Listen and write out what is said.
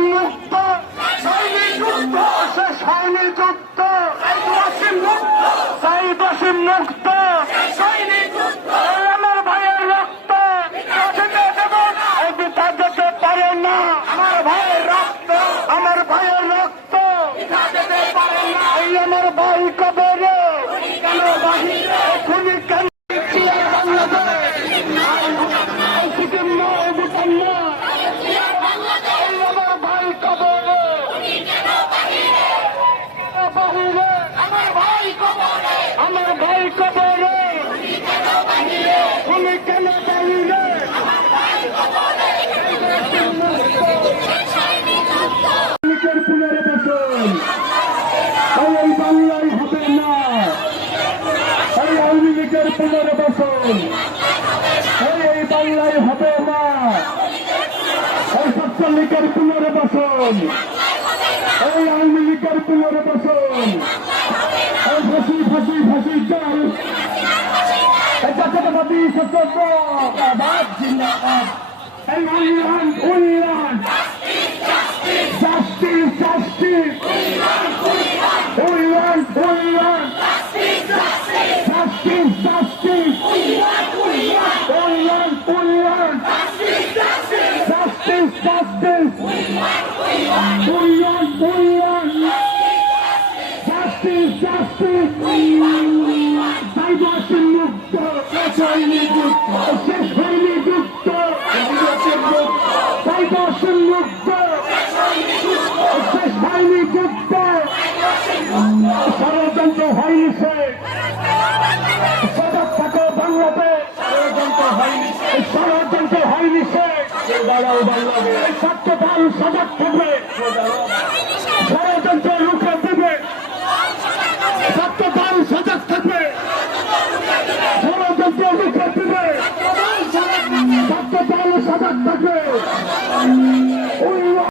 ওয়াসিম মুক্ত, শেষ হয়নি যুদ্ধ, সাইদ ওয়াসিম মুক্ত, আমার ভাইয়ের রক্ত পিতা যেতে পারে না, আমার ভাইয়ের রক্ত, আমার ভাইয়ের রক্ত এই আমার ভাই কবরে তুমি কেন আমার ভাই কবরে তুমি কেন বাহিরে পুনর্বাসন এই বাংলায় হবে না, এই আওয়ামী লীগের পুনর্বাসন এই বাংলায় হবে না, এই ছাত্রলীগের পুনর্বাসন এই আওয়ামী লীগের পুনর্বাসন এই ফাঁসি ফাঁসি ফাঁসি চাল জাতীয়তাবাদী ছাত্রবাদ জিন্দাবাদ এই উন্নয়ন উন্নয়ন জাস্টিস জাস্টিস উন্নয়ন উন্নয়ন জাস্টিস জাস্টিস উন্নয়ন উন্নয়ন জাস্টিস জাস্টিস উন্নয়ন উন্নয়ন জাস্টিস জাস্টিস সাইদ ওয়াসিম মুক্ত, শেষ হয়নি যুদ্ধ, সাইদ ওয়াসিম মুক্ত, শেষ হয়নি যুদ্ধ, ষড়যন্ত্র হয়নি শেষ, সজাগ থাকো বাংলাদেশ, ষড়যন্ত্র হয়নি শেষ, ছাত্রদল সজাগ থাকবে, ষড়যন্ত্র রুখে দেবে, ছাত্রদল সজাগ থাকবে, ষড়যন্ত্র রুখে দেবে, ছাত্রদল সজাগ থাকবে।